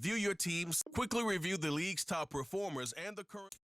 View your teams, quickly review the league's top performers and the current.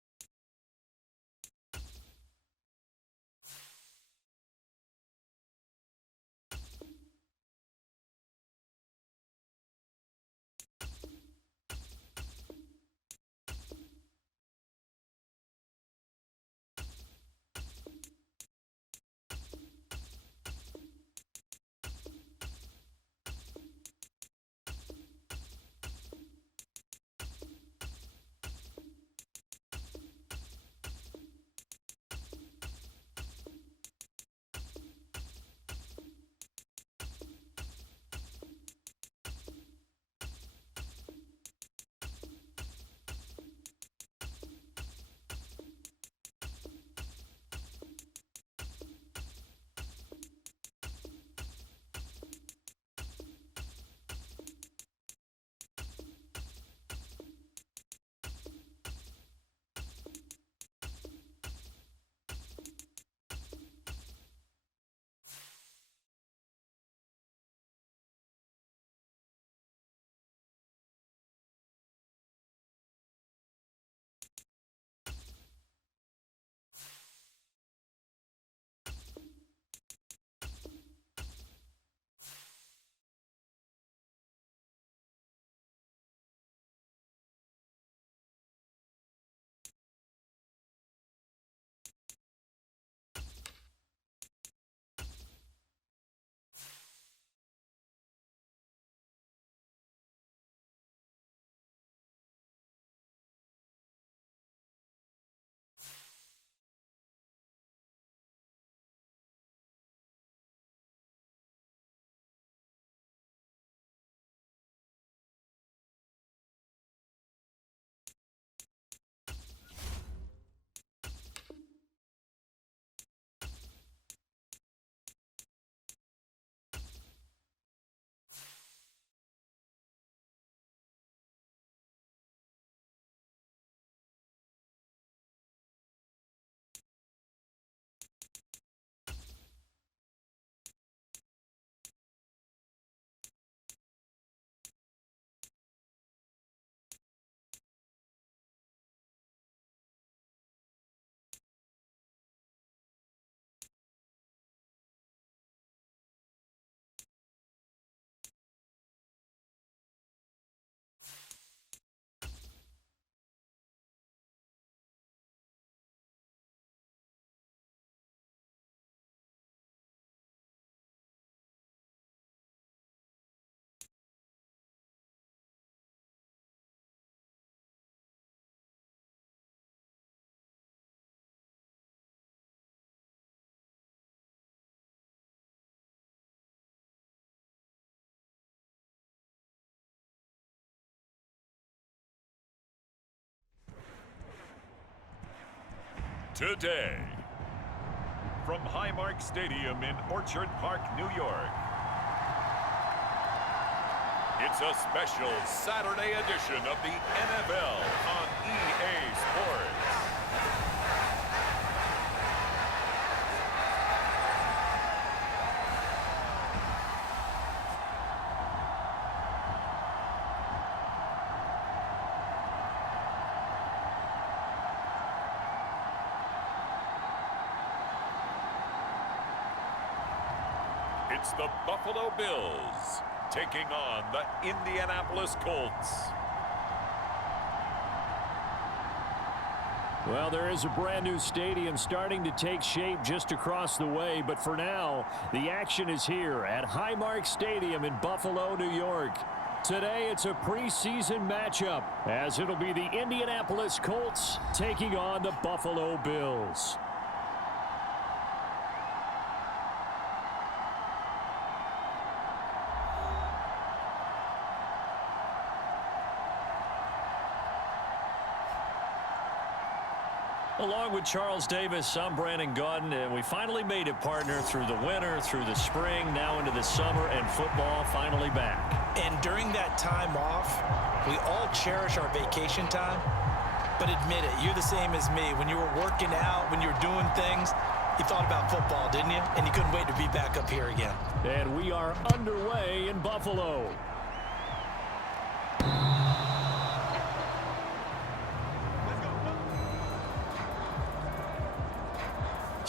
Today, from Highmark Stadium in Orchard Park, New York, it's a special Saturday edition of the NFL on EA Sports. It's the Buffalo Bills taking on the Indianapolis Colts. Well, there is a brand new stadium starting to take shape just across the way, but for now, the action is here at Highmark Stadium in Buffalo, New York. Today, it's a preseason matchup, as it'll be the Indianapolis Colts taking on the Buffalo Bills. Along with Charles Davis, I'm Brandon Gaudin, and we finally made it, partner, through the winter, through the spring, now into the summer, and football finally back. And during that time off, we all cherish our vacation time, but admit it, you're the same as me. When you were working out, when you were doing things, you thought about football, didn't you? And you couldn't wait to be back up here again. And we are underway in Buffalo.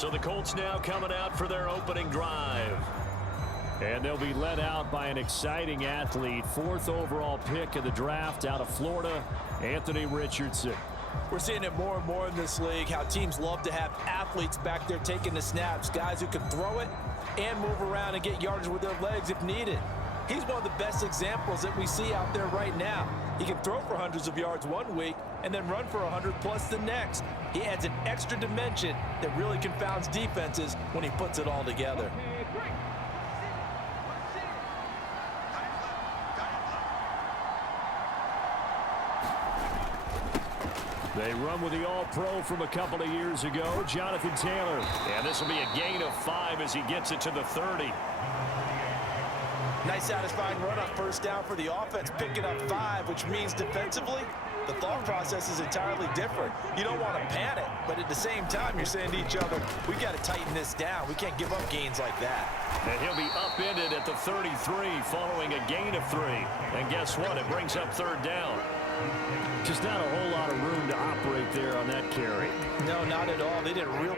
So the Colts now coming out for their opening drive. And they'll be led out by an exciting athlete. 4th overall pick of the draft out of Florida, Anthony Richardson. We're seeing it more and more in this league, how teams love to have athletes back there taking the snaps, guys who can throw it and move around and get yardage with their legs if needed. He's one of the best examples that we see out there right now. He can throw for hundreds of yards one week and then run for 100+ the next. He adds an extra dimension that really confounds defenses when he puts it all together. They run with the All-Pro from a couple of years ago, Jonathan Taylor. And this will be a gain of 5 as he gets it to the 30. Nice satisfying run on first down for the offense, picking up 5, which means defensively, the thought process is entirely different. You don't want to panic, but at the same time, you're saying to each other, we got to tighten this down. We can't give up gains like that. And he'll be upended at the 33 following a gain of 3. And guess what? It brings up 3rd down. Just not a whole lot of room to operate there on that carry. No, not at all. They did a real...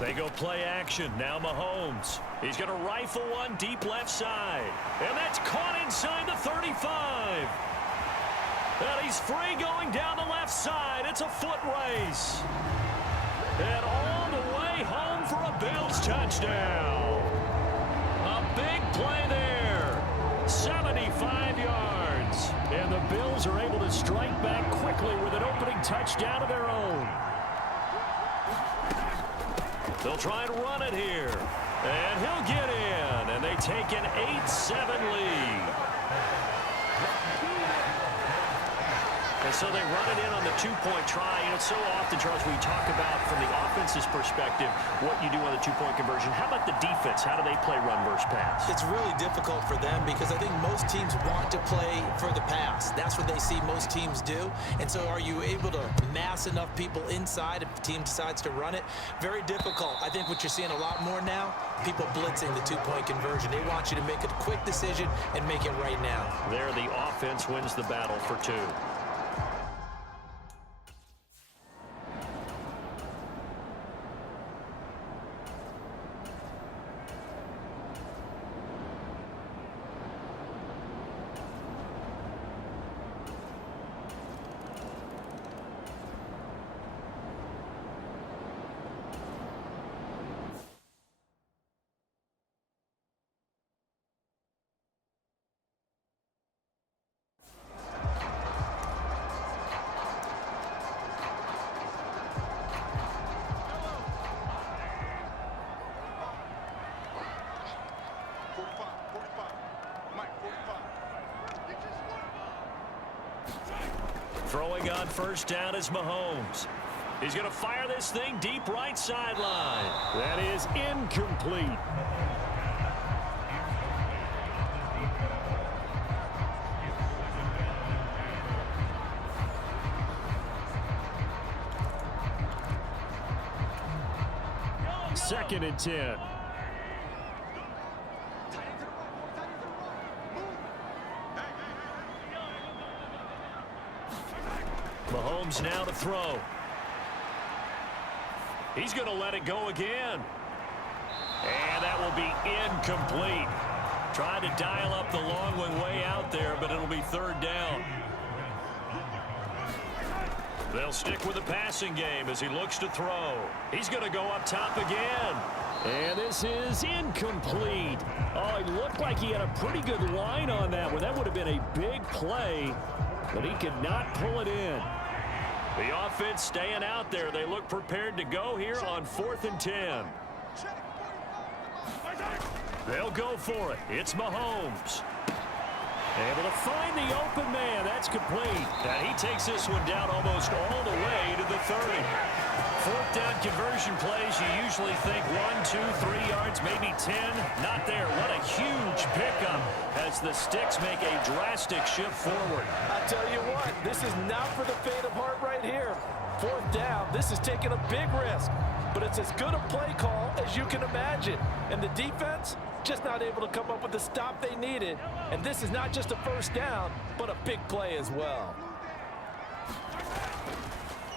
They go play action. Now Mahomes. He's going to rifle one deep left side. And that's caught inside the 35. And he's free going down the left side. It's a foot race. And all the way home for a Bills touchdown. A big play there. 75 yards. And the Bills are able to strike back quickly with an opening touchdown of their own. They'll try and run it here. And he'll get in. And they take an 8-7 lead. And so they run it in on the 2-point try. You know, so often, Charles, we talk about from the offense's perspective what you do on the 2-point conversion. How about the defense? How do they play run versus pass? It's really difficult for them because I think most teams want to play for the pass. That's what they see most teams do. And so are you able to mass enough people inside if the team decides to run it? Very difficult. I think what you're seeing a lot more now, people blitzing the 2-point conversion. They want you to make a quick decision and make it right now. There, the offense wins the battle for 2. Throwing on first down is Mahomes. He's going to fire this thing deep right sideline. That is incomplete. Second and 10. Mahomes now to throw. He's going to let it go again. And that will be incomplete. Trying to dial up the long one way out there, but it'll be 3rd down. They'll stick with the passing game as he looks to throw. He's going to go up top again. And this is incomplete. Oh, it looked like he had a pretty good line on that one. That would have been a big play, but he could not pull it in. The offense staying out there. They look prepared to go here on 4th and 10. They'll go for it. It's Mahomes. Able to find the open man. That's complete. And he takes this one down almost all the way to the 30. fourth down conversion plays, you usually think 1, 2, 3 yards, maybe 10. Not there. What a huge pickup as the Sticks make a drastic shift forward. I tell you what, this is not for the faint of heart right here. Fourth down, this is taking a big risk, but it's as good a play call as you can imagine. And the defense just not able to come up with the stop they needed. And this is not just a first down, but a big play as well.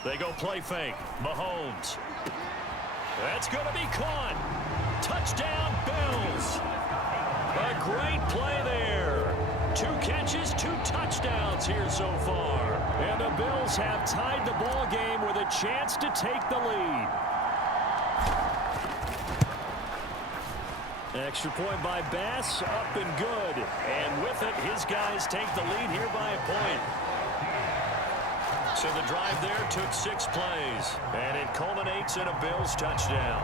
They go play fake. Mahomes. That's going to be caught. Touchdown, Bills. A great play there. 2 catches, 2 touchdowns here so far. And the Bills have tied the ball game with a chance to take the lead. Extra point by Bass, up and good. And with it, his guys take the lead here by a point. So the drive there took 6 plays, and it culminates in a Bills touchdown.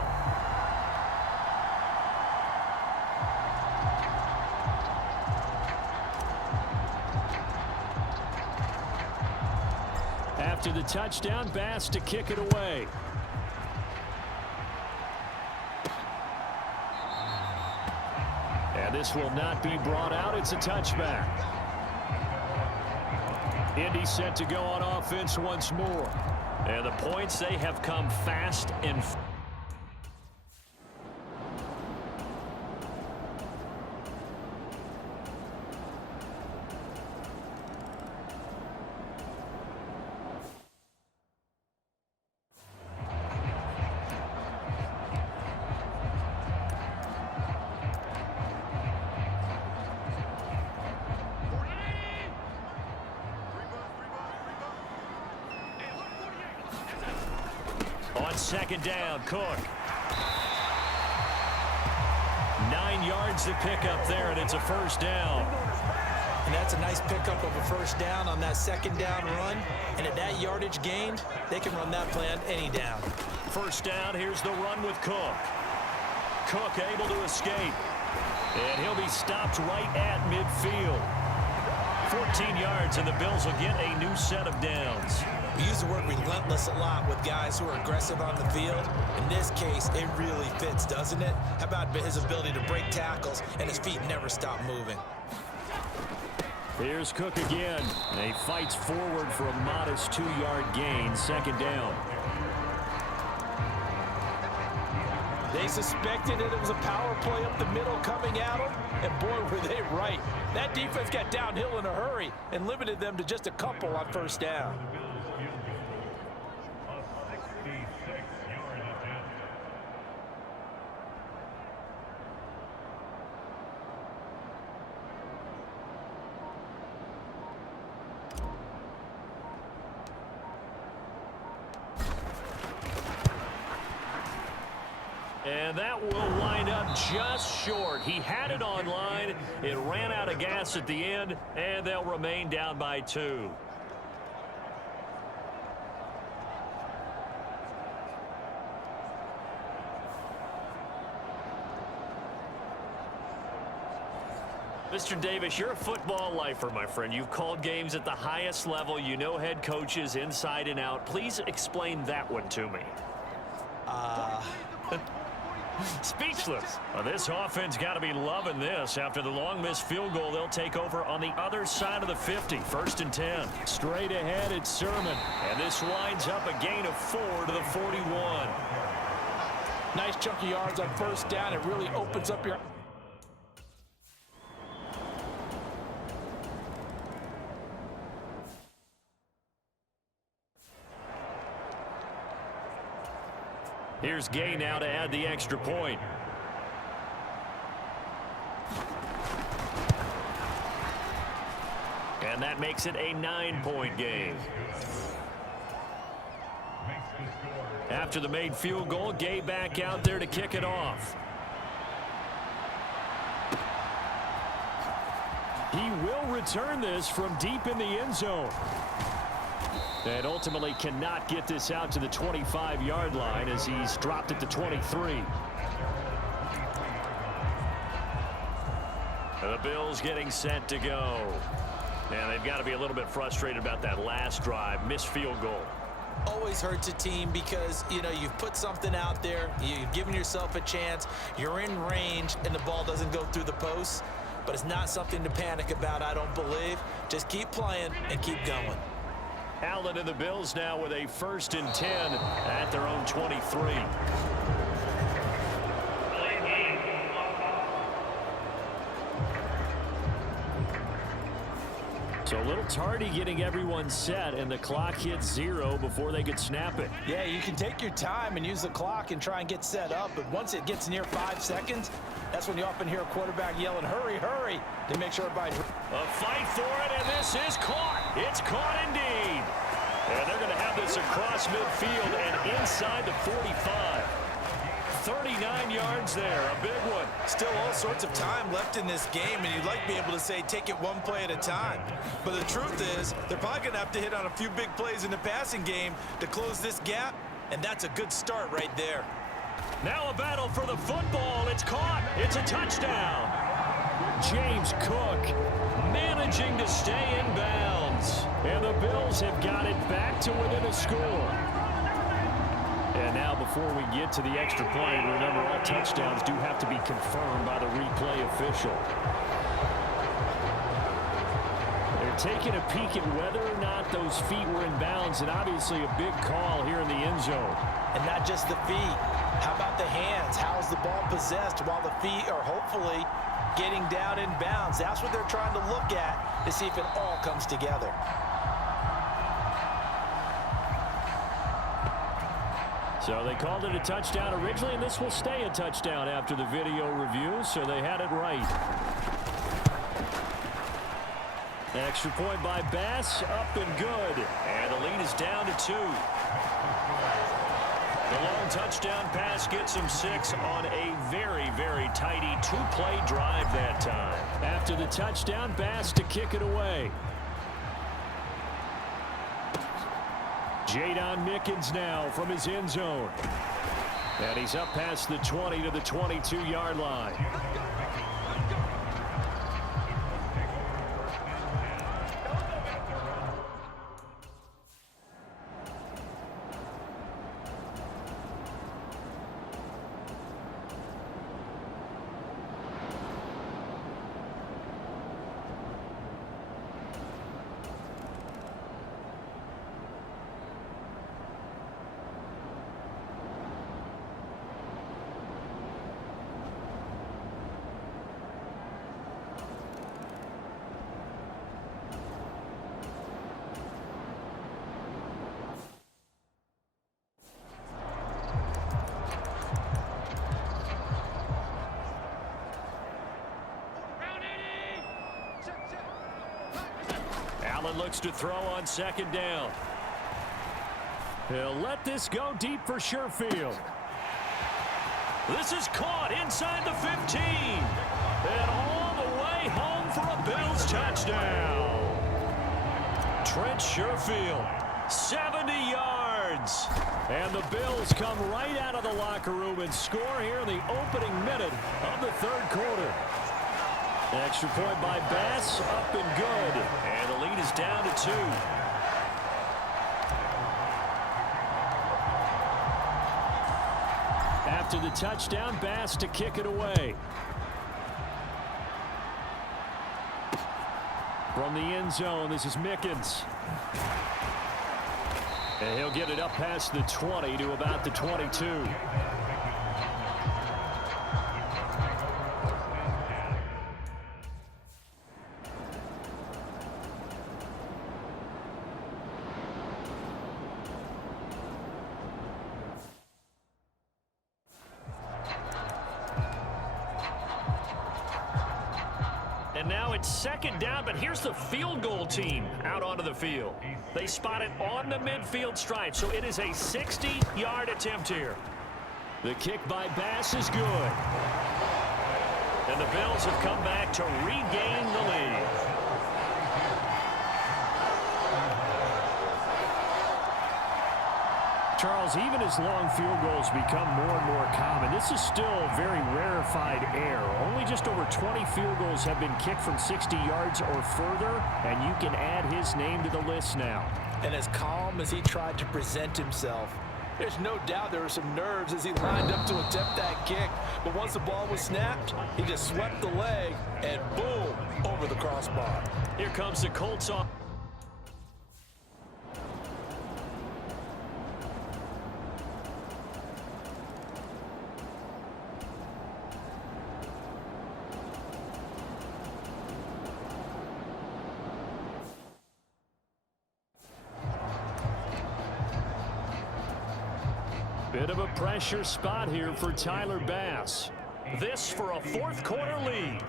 After the touchdown, Bass to kick it away. And this will not be brought out. It's a touchback. Indy set to go on offense once more. And the points, they have come fast and on second down, Cook. 9 yards to pick up there, and it's a first down. And that's a nice pickup of a first down on that second down run. And at that yardage gained, they can run that play on any down. First down, here's the run with Cook. Cook able to escape. And he'll be stopped right at midfield. 14 yards, and the Bills will get a new set of downs. We use the word relentless a lot with guys who are aggressive on the field. In this case, it really fits, doesn't it? How about his ability to break tackles and his feet never stop moving? Here's Cook again. And he fights forward for a modest 2-yard gain, second down. They suspected that it was a power play up the middle coming at them, and boy, were they right. That defense got downhill in a hurry and limited them to just a couple on first down. And that will line up just short. He had it on line. It ran out of gas at the end, and they'll remain down by 2. Mr. Davis, you're a football lifer, my friend. You've called games at the highest level. You know head coaches inside and out. Please explain that one to me. Speechless. Well, this offense got to be loving this. After the long missed field goal, they'll take over on the other side of the 50. First and 10. Straight ahead, it's Sermon. And this winds up a gain of 4 to the 41. Nice chunky yards on first down. It really opens up your... Here's Gay now to add the extra point. And that makes it a 9-point game. After the made field goal, Gay back out there to kick it off. He will return this from deep in the end zone. And ultimately cannot get this out to the 25-yard line as he's dropped it to 23. The Bills getting set to go. And they've got to be a little bit frustrated about that last drive. Missed field goal. always hurts a team because, you know, you've put something out there, you've given yourself a chance, you're in range, and the ball doesn't go through the posts. But it's not something to panic about, I don't believe. Just keep playing and keep going. Allen and the Bills now with a 1st and 10 at their own 23. So a little tardy getting everyone set, and the clock hits 0 before they could snap it. Yeah, you can take your time and use the clock and try and get set up, but once it gets near 5 seconds, that's when you often hear a quarterback yelling, hurry, hurry, to make sure everybody... A fight for it, and this is caught. It's caught indeed. And they're going to have this across midfield and inside the 45. 39 yards there, a big one. Still all sorts of time left in this game, and you'd like to be able to say take it one play at a time. But the truth is, they're probably going to have to hit on a few big plays in the passing game to close this gap, and that's a good start right there. Now a battle for the football. It's caught. It's a touchdown. James Cook managing to stay in bounds. And the Bills have got it back to within a score. And now before we get to the extra point, remember all touchdowns do have to be confirmed by the replay official. They're taking a peek at whether or not those feet were in bounds, and obviously a big call here in the end zone. And not just the feet. How about the hands? How's the ball possessed while the feet are hopefully getting down in bounds? That's what they're trying to look at to see if it all comes together. So they called it a touchdown originally, and this will stay a touchdown after the video review, so they had it right. Extra point by Bass, up and good. And the lead is down to 2. The long touchdown pass gets him 6 on a very, very tidy 2-play drive that time. After the touchdown, Bass to kick it away. Jadon Mickens now from his end zone. And he's up past the 20 to the 22-yard line. Allen looks to throw on 2nd down. He'll let this go deep for Sherfield. This is caught inside the 15. And all the way home for a Bills touchdown. Trent Sherfield, 70 yards. And the Bills come right out of the locker room and score here in the opening minute of the 3rd quarter. Extra point by Bass, up and good. And the lead is down to 2. After the touchdown, Bass to kick it away. From the end zone, this is Mickens. And he'll get it up past the 20 to about the 22. And now it's 2nd down, but here's the field goal team out onto the field. They spot it on the midfield stripe, so it is a 60-yard attempt here. The kick by Bass is good. And the Bills have come back to regain the lead. Charles, even as long field goals become more and more common, this is still very rarefied air. Only just over 20 field goals have been kicked from 60 yards or further, and you can add his name to the list now. And as calm as he tried to present himself, there's no doubt there were some nerves as he lined up to attempt that kick. But once the ball was snapped, he just swept the leg and boom, over the crossbar. Here comes the Colts on. Bit of a pressure spot here for Tyler Bass. This for a fourth quarter lead.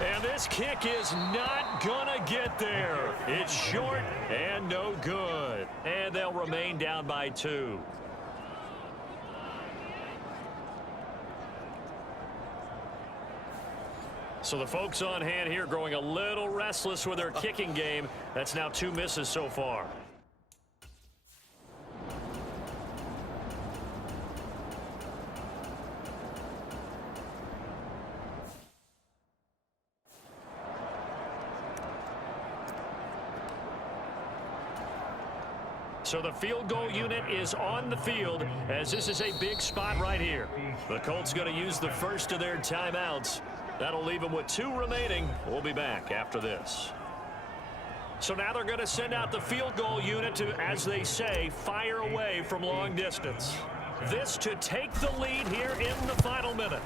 And this kick is not gonna get there. It's short and no good. And they'll remain down by 2. So the folks on hand here growing a little restless with their kicking game. That's now 2 misses so far. So the field goal unit is on the field as this is a big spot right here. The Colts going to use the first of their timeouts. That'll leave them with 2 remaining. We'll be back after this. So now they're going to send out the field goal unit to, as they say, fire away from long distance. This to take the lead here in the final minute.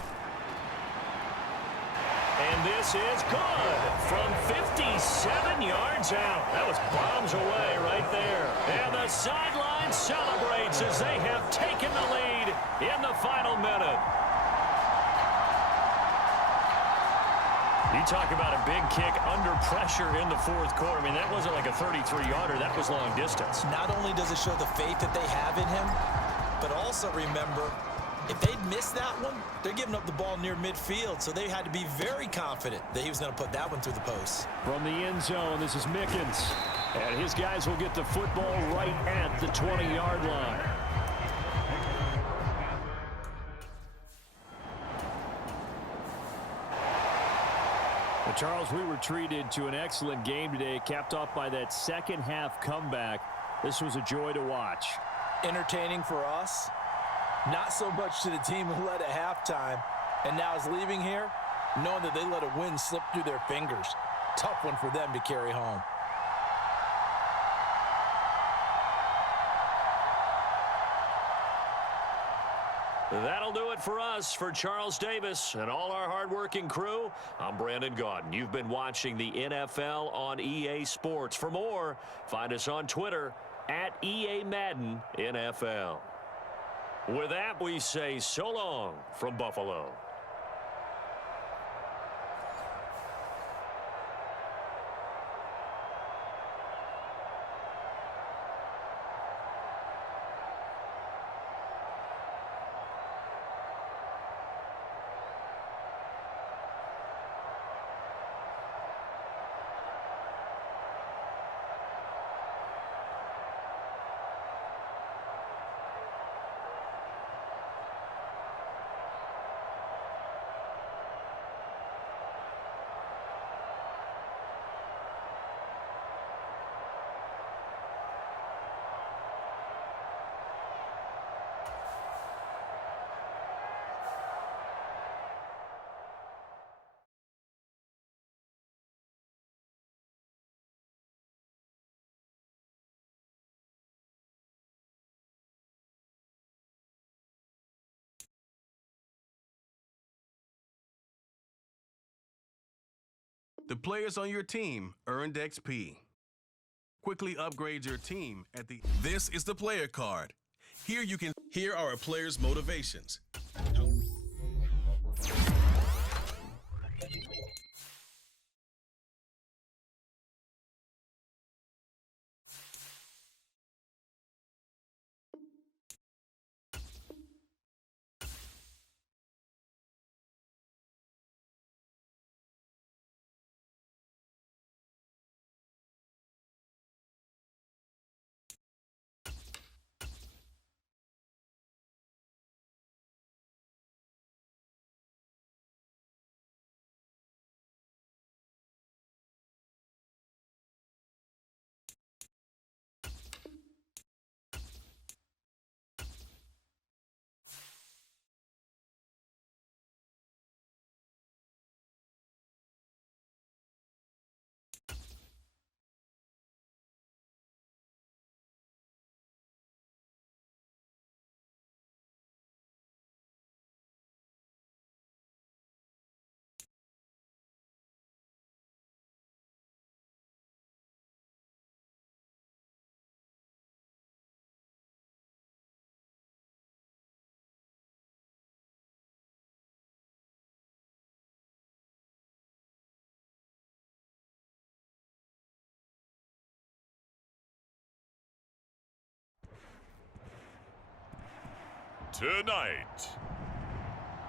And this is good from 57 yards out. That was bombs away right there. And the sideline celebrates as they have taken the lead in the final minute. You talk about a big kick under pressure in the fourth quarter. I mean, that wasn't like a 33-yarder. That was long distance. Not only does it show the faith that they have in him, but also remember, if they'd missed that one, they're giving up the ball near midfield, so they had to be very confident that he was going to put that one through the post. From the end zone, this is Mickens. And his guys will get the football right at the 20-yard line. Well, Charles, we were treated to an excellent game today, capped off by that second-half comeback. This was a joy to watch. Entertaining for us. Not so much to the team who led at halftime and now is leaving here knowing that they let a win slip through their fingers. Tough one for them to carry home. That'll do it for us. For Charles Davis and all our hardworking crew, I'm Brandon Gaudin. You've been watching the NFL on EA Sports. For more, find us on Twitter at EA Madden NFL. With that, we say so long from Buffalo. The players on your team earned XP. Quickly upgrade your team at the... This is the player card. Here are a player's motivations. Tonight,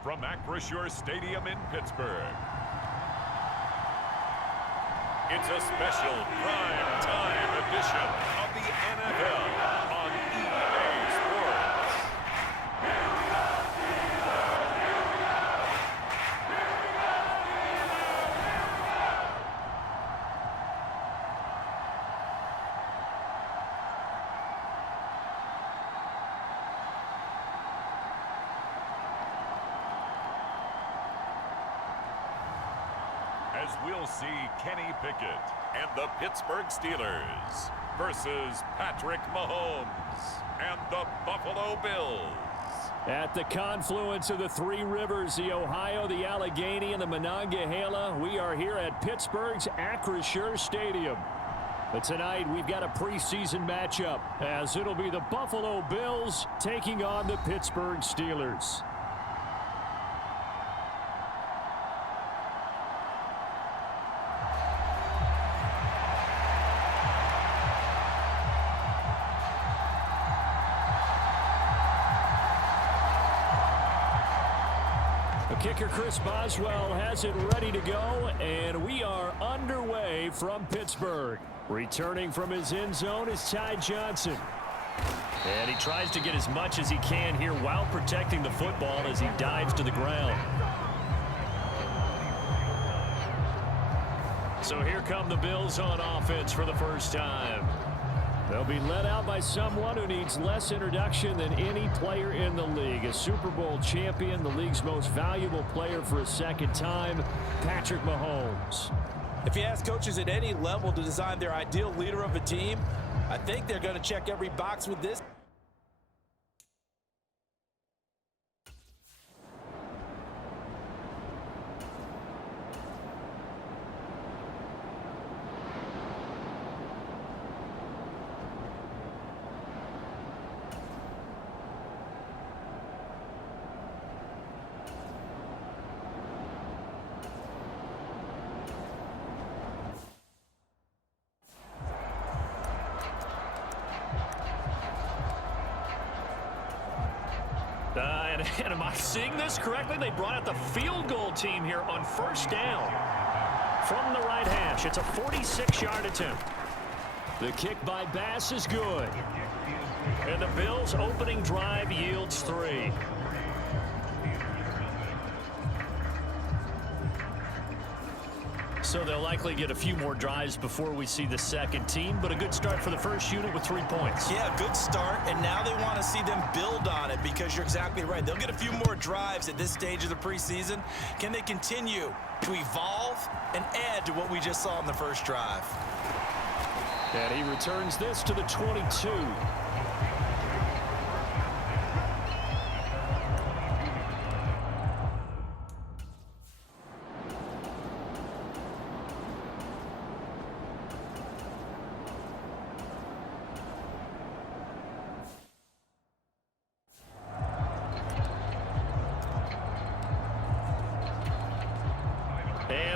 from Acrisure Stadium in Pittsburgh, it's a special prime time edition of the NFL on EA Sports. As we'll see Kenny Pickett and the Pittsburgh Steelers versus Patrick Mahomes and the Buffalo Bills. At the confluence of the three rivers, the Ohio, the Allegheny, and the Monongahela, we are here at Pittsburgh's Acrisure Stadium. But tonight, we've got a preseason matchup, as it'll be the Buffalo Bills taking on the Pittsburgh Steelers. Kicker Chris Boswell has it ready to go, and we are underway from Pittsburgh. Returning from his end zone is Ty Johnson. And he tries to get as much as he can here while protecting the football as he dives to the ground. So here come the Bills on offense for the first time. They'll be led out by someone who needs less introduction than any player in the league. A Super Bowl champion, the league's most valuable player for a second time, Patrick Mahomes. If you ask coaches at any level to design their ideal leader of a team, I think they're going to check every box with this. And am I seeing this correctly? They brought out the field goal team here on first down. From the right hash, it's a 46-yard attempt. The kick by Bass is good. And the Bills' opening drive yields 3. So they'll likely get a few more drives before we see the second team, but a good start for the first unit with 3 points. Yeah, good start, and now they want to see them build on it because you're exactly right. They'll get a few more drives at this stage of the preseason. Can they continue to evolve and add to what we just saw in the first drive? And he returns this to the 22.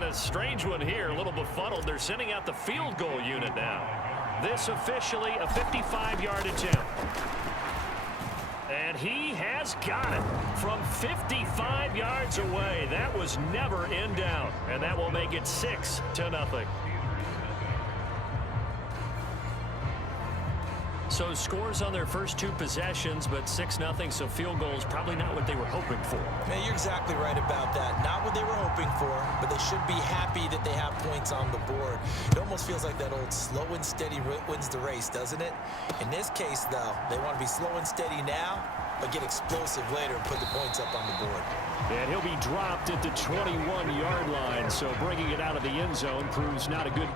A strange one here, a little befuddled. They're sending out the field goal unit now. This officially a 55-yard attempt. And he has got it from 55 yards away. That was never in doubt. And that will make it 6-0. So scores on their first 2 possessions, but 6-0, so field goals probably not what they were hoping for. Man, you're exactly right about that. Not what they were hoping for, but they should be happy that they have points on the board. It almost feels like that old slow and steady wins the race, doesn't it? In this case, though, they want to be slow and steady now, but get explosive later and put the points up on the board. And he'll be dropped at the 21-yard line, so bringing it out of the end zone proves not a good...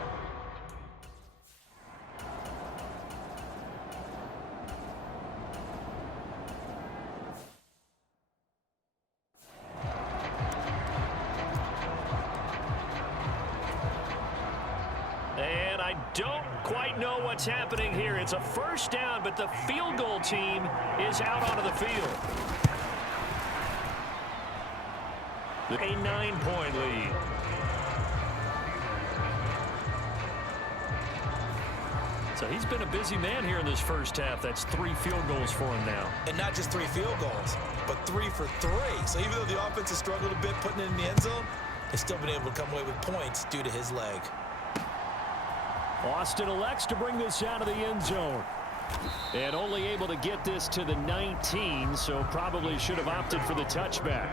Don't quite know what's happening here. It's a first down, but the field goal team is out onto the field. A 9-point lead. So he's been a busy man here in this first half. That's 3 field goals for him now. And not just 3 field goals, but 3 for 3. So even though the offense has struggled a bit putting it in the end zone, they've still been able to come away with points due to his leg. Austin elects to bring this out of the end zone. And only able to get this to the 19, so probably should have opted for the touchback.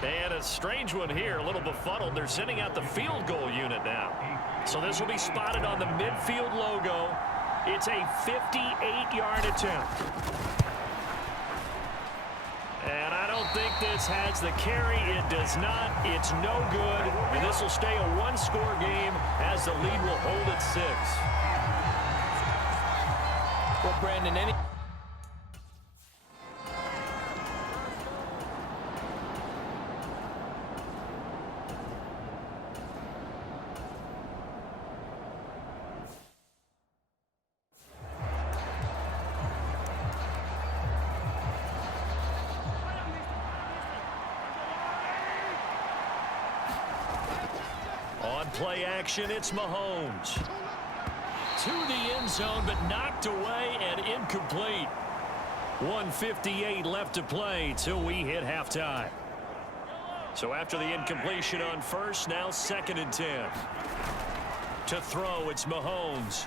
And a strange one here, a little befuddled. They're sending out the field goal unit now. So this will be spotted on the midfield logo. It's a 58-yard attempt. And I don't think this has the carry. It does not. It's no good. And this will stay a one-score game as the lead will hold at 6. Well, Brandon, On play action, it's Mahomes. To the end zone, but knocked away and incomplete. 1:58 left to play till we hit halftime. So after the incompletion on first, now 2nd and 10. To throw, it's Mahomes.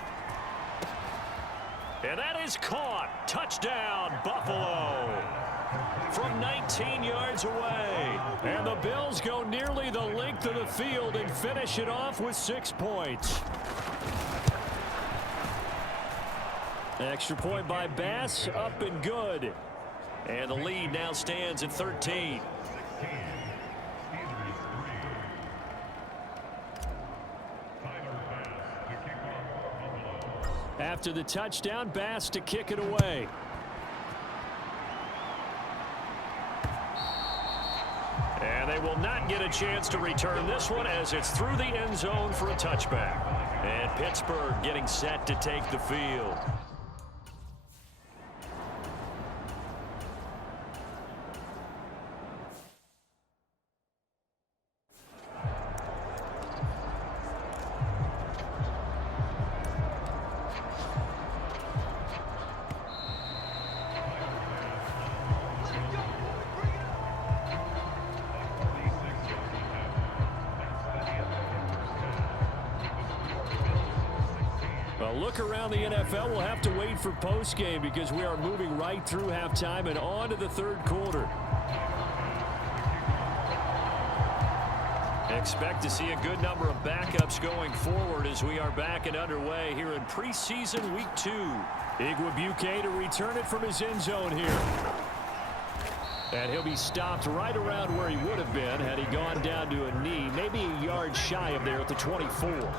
And that is caught. Touchdown, Buffalo. From 19 yards away. And the Bills go nearly the length of the field and finish it off with 6 points. Extra point by Bass, up and good. And the lead now stands at 13. After the touchdown, Bass to kick it away. And they will not get a chance to return this one as it's through the end zone for a touchback. And Pittsburgh getting set to take the field. Well, look around the NFL. We'll have to wait for postgame because we are moving right through halftime and on to the 3rd quarter. Expect to see a good number of backups going forward as we are back and underway here in preseason week 2. Igwebuike to return it from his end zone here. And he'll be stopped right around where he would have been had he gone down to a knee, maybe a yard shy of there at the 24.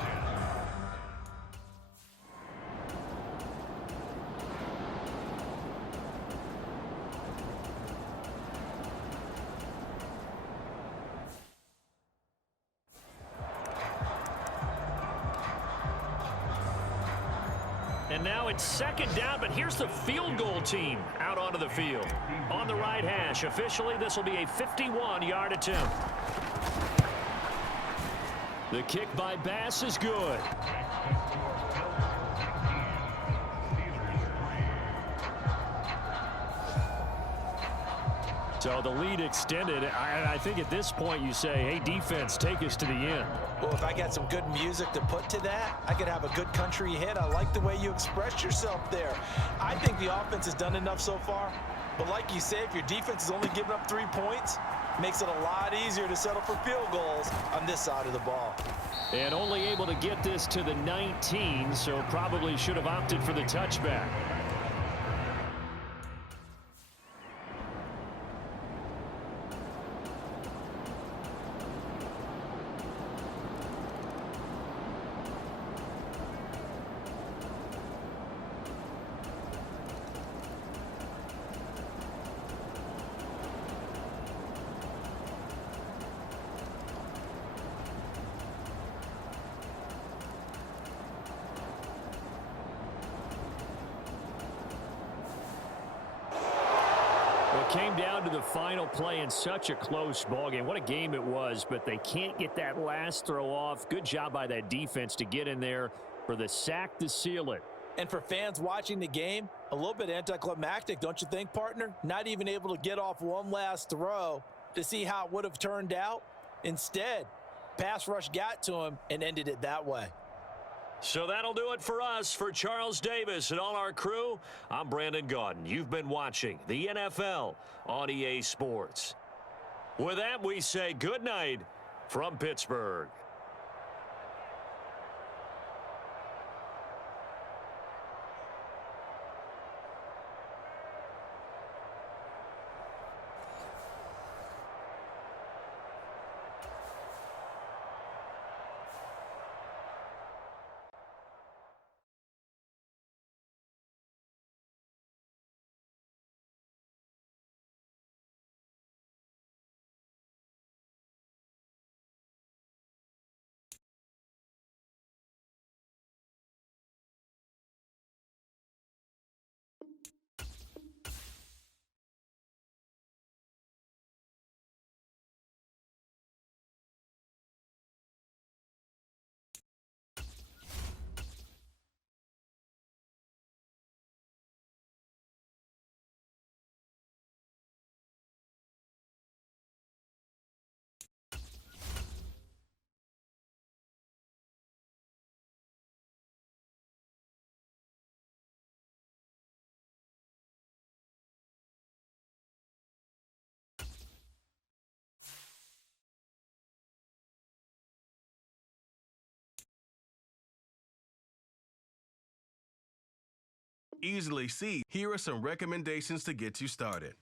And now it's 2nd down, but here's the field goal team out onto the field. On the right hash, officially this will be a 51-yard attempt. The kick by Bass is good. So the lead extended. I think at this point you say, hey, defense, take us to the end. well, if I got some good music to put to that, I could have a good country hit. I like the way you express yourself there. I think the offense has done enough so far. But like you say, if your defense is only giving up 3 points, makes it a lot easier to settle for field goals on this side of the ball. And only able to get this to the 19, so probably should have opted for the touchback. came down to the final play in such a close ballgame. What a game it was, but they can't get that last throw off. Good job by that defense to get in there for the sack to seal it. And for fans watching the game, a little bit anticlimactic, don't you think, partner? Not even able to get off one last throw to see how it would have turned out. Instead, pass rush got to him and ended it that way. So that'll do it for us. For Charles Davis and all our crew, I'm Brandon Gaudin. You've been watching the NFL on EA Sports. With that, we say good night from Pittsburgh. Easily see, here are some recommendations to get you started.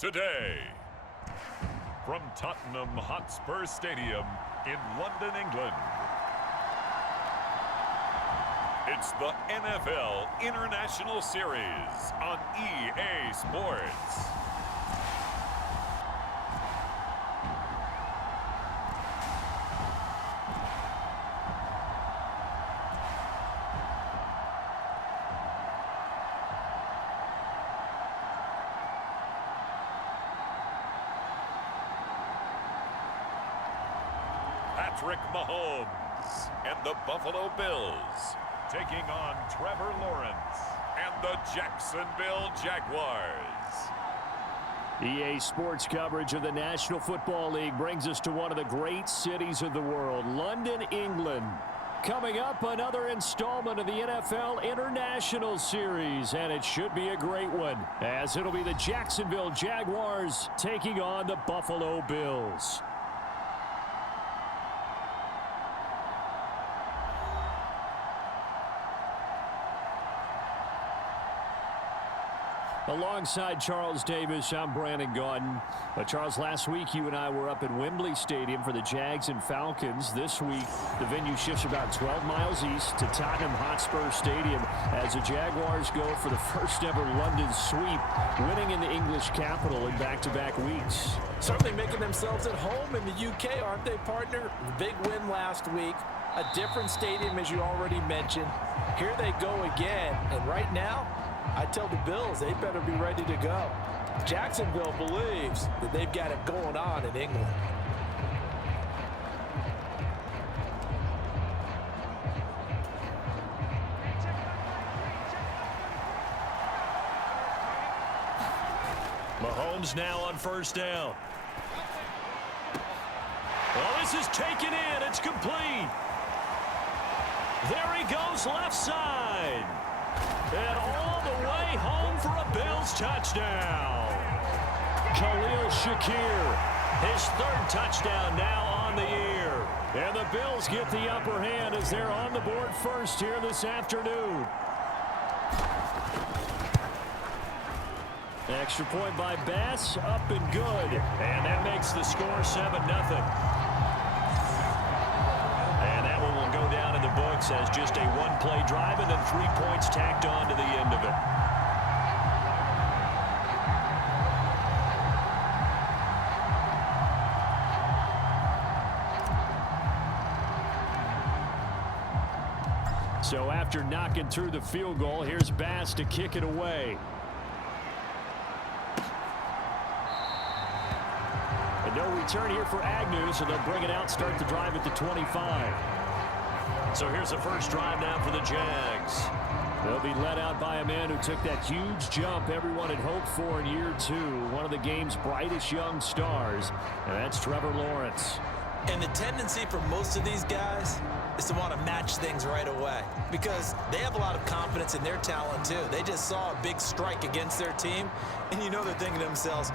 today. From Tottenham Hotspur Stadium in London, England, it's the NFL International Series on EA Sports. Patrick Mahomes and the Buffalo Bills taking on Trevor Lawrence and the Jacksonville Jaguars. EA Sports coverage of the National Football League brings us to one of the great cities of the world, London, England. Coming up, another installment of the NFL International Series, and it should be a great one, as it'll be the Jacksonville Jaguars taking on the Buffalo Bills. Alongside Charles Davis, I'm Brandon Gaudin. Charles, last week you and I were up at Wembley Stadium for the Jags and Falcons. This week, the venue shifts about 12 miles east to Tottenham Hotspur Stadium as the Jaguars go for the first ever London sweep, winning in the English capital in back-to-back weeks. Certainly making themselves at home in the UK, aren't they, partner? Big win last week. A different stadium, as you already mentioned. Here they go again, and right now, I tell the Bills they better be ready to go. Jacksonville believes that they've got it going on in England. Mahomes now on first down. Well, this is taken in. It's complete. There he goes left side. And all the way home for a Bills touchdown. Khalil Shakir, his third touchdown now on the year. And the Bills get the upper hand as they're on the board first here this afternoon. Extra point by Bass, up and good. And that makes the score 7-0. Go down in the books as just a one-play drive and then 3 points tacked on to the end of it. So after knocking through the field goal, here's Bass to kick it away. And no return here for Agnew, so they'll bring it out, start the drive at the 25. So here's the first drive now for the Jags. They'll be led out by a man who took that huge jump everyone had hoped for in year two, one of the game's brightest young stars, and that's Trevor Lawrence. And the tendency for most of these guys is to want to match things right away because they have a lot of confidence in their talent too. They just saw a big strike against their team, and you know they're thinking to themselves,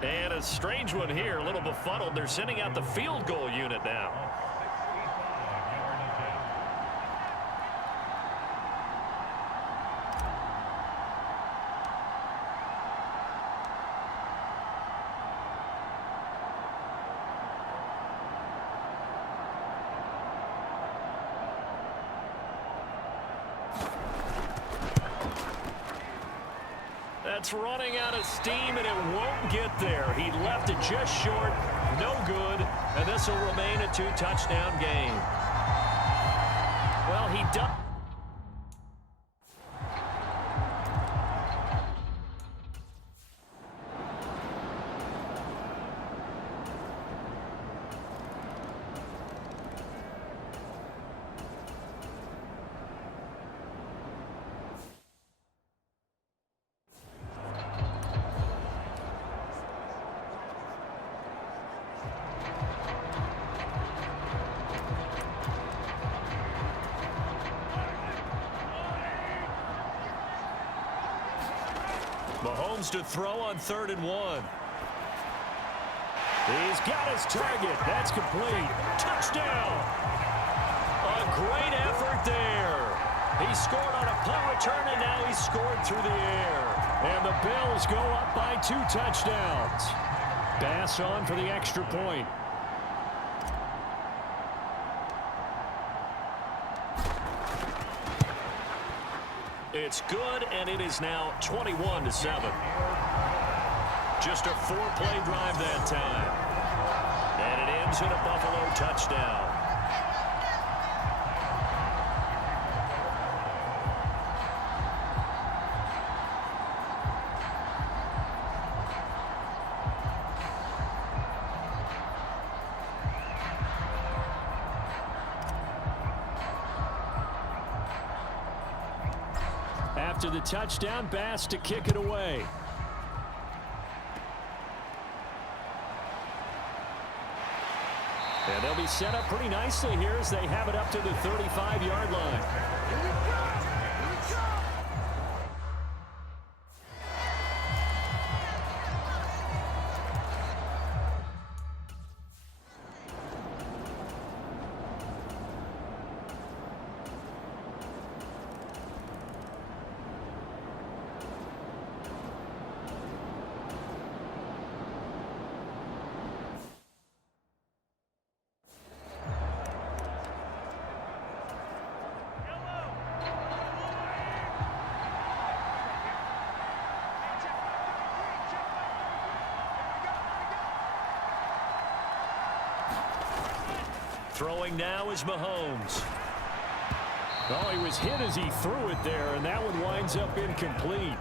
and a strange one here, a little befuddled. They're sending out the field goal unit now. That's running out of steam, and it won't get there. He left it just short, no good, and this will remain a two-touchdown game. Well, he does. Mahomes to throw on 3rd and 1. He's got his target. That's complete. Touchdown! A great effort there. He scored on a punt return, and now he's scored through the air. And the Bills go up by 2 touchdowns. Bass on for the extra point. It's good, and it is now 21-7. Just a 4-play drive that time. And it ends in a Buffalo touchdown. After the touchdown, Bass to kick it away. And they'll be set up pretty nicely here as they have it up to the 35-yard line. Throwing now is Mahomes. Oh, he was hit as he threw it there, and that one winds up incomplete.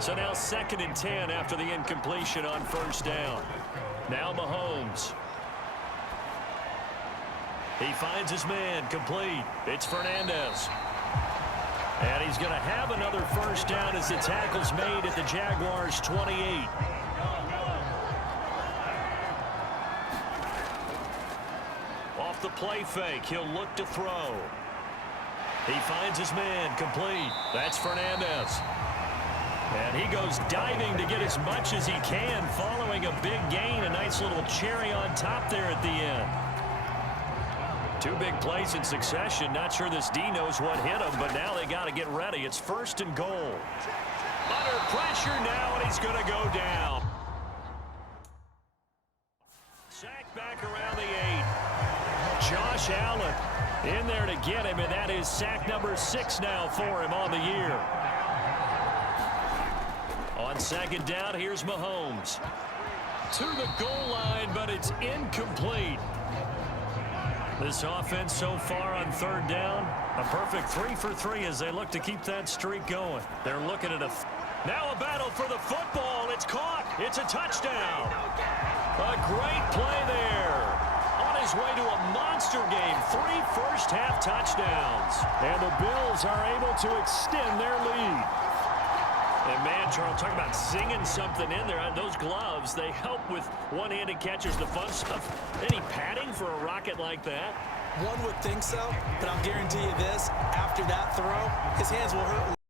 So now 2nd and 10 after the incompletion on 1st down. Now Mahomes. He finds his man, complete. It's Fernandez. And he's going to have another 1st down as the tackle's made at the Jaguars' 28. Off the play fake, he'll look to throw. He finds his man, complete. That's Fernandez. And he goes diving to get as much as he can following a big gain. A nice little cherry on top there at the end. 2 big plays in succession. Not sure this D knows what hit him, but now they got to get ready. It's 1st and goal. Under pressure now, and he's going to go down. Sack back around the 8. Josh Allen in there to get him, and that is sack number 6 now for him on the year. On 2nd down, here's Mahomes. To the goal line, but it's incomplete. This offense so far on 3rd down, a perfect 3 for 3 as they look to keep that streak going. They're looking at now a battle for the football. It's caught. It's a touchdown. A great play there. On his way to a monster game, 3 first-half touchdowns. And the Bills are able to extend their lead. And man, Charles, talk about singing something in there. Those gloves, they help with one-handed catches, the fun stuff. Any padding for a rocket like that? One would think so, but I'll guarantee you this, after that throw, his hands will hurt